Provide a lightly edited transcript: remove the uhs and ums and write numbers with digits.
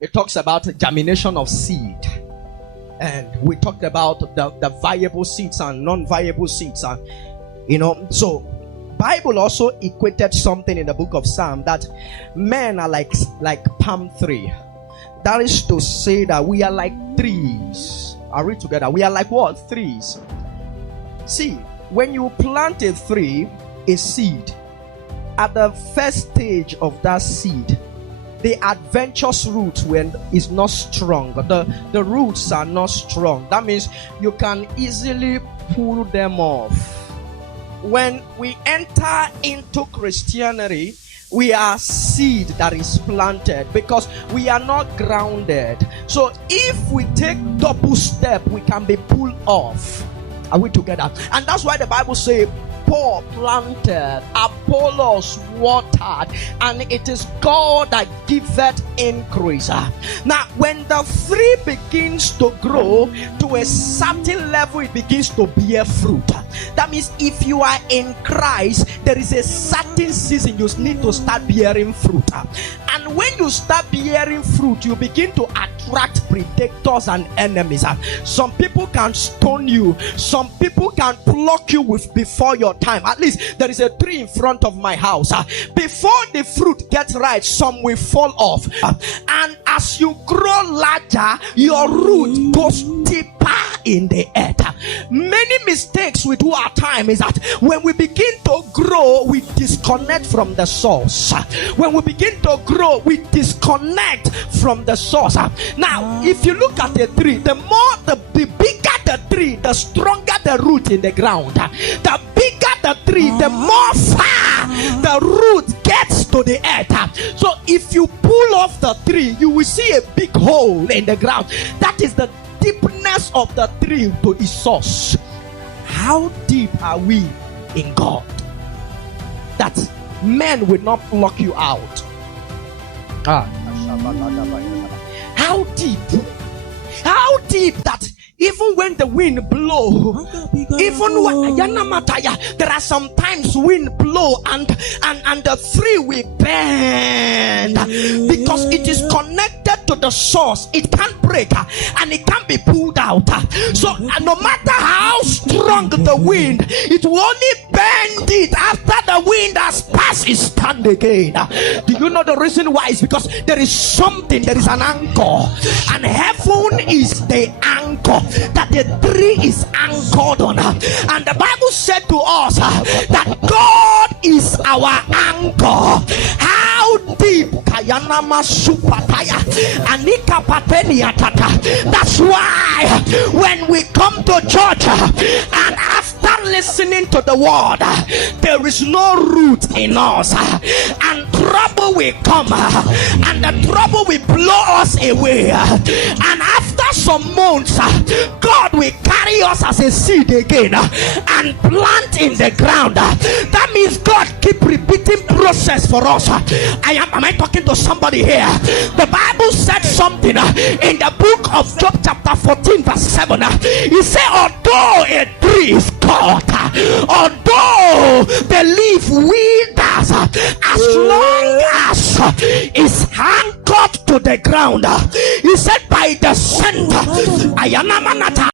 It talks about germination of seed. And we talked about the viable seeds and non-viable seeds. And, so Bible also equated something in the book of Psalm that men are like palm tree. That is to say that we are like trees. Are we together? We are like what? Trees. See, when you plant a tree, a seed, at the first stage of that seed, the adventurous root is not strong. The roots are not strong. That means you can easily pull them off. When we enter into Christianity, we are seed that is planted because we are not grounded. So if we take double step, we can be pulled off. Are we together? And that's why the Bible says, Paul planted, Apollos watered, and it is God that giveth increase. Now, when the tree begins to grow to a certain level, it begins to bear fruit. That means if you are in Christ, there is a certain season you need to start bearing fruit. And when you start bearing fruit, you begin to attract predators and enemies. Some people can stone you. Some people can pluck you before your time. At least there is a tree in front of my house. Before the fruit gets ripe, some will fall off. And as you grow larger, your root goes deeper in the earth. Many mistakes we do at times is that when we begin to grow, we disconnect from the source. When we begin to grow, we disconnect from the source. Now, if you look at a tree, the bigger the tree, the stronger the root in the ground. The bigger the tree, the more far the root gets to the earth. So if you pull off the tree, you will see a big hole in the ground. That is the deepness of the tree to its source. How deep are we in God that men will not pluck you out? How deep? How deep that even when the wind blow, even when there are sometimes wind blow and the tree will bend because it is connected to the source. It can't break and it can't be pulled out. So no matter how strong the wind, it will only bend it after the wind has passed. It stand again. Do you know the reason why? It's because there is something, there is an anchor, and heaven is the anchor that the tree is anchored on. And the Bible said to us that God is our anchor. How deep? That's why when we come to church and after listening to the word, there is no root in us, and trouble will come, and the trouble will blow us away, and after some months, God will carry us as a seed again and plant in the ground. That means God keep repeating process for us. Am I talking to somebody here? The Bible said something in the book of Job chapter 14 verse 7. He said, although a tree is cut, although the leaf withers, as long as it's anchored to the ground, he said, by the center,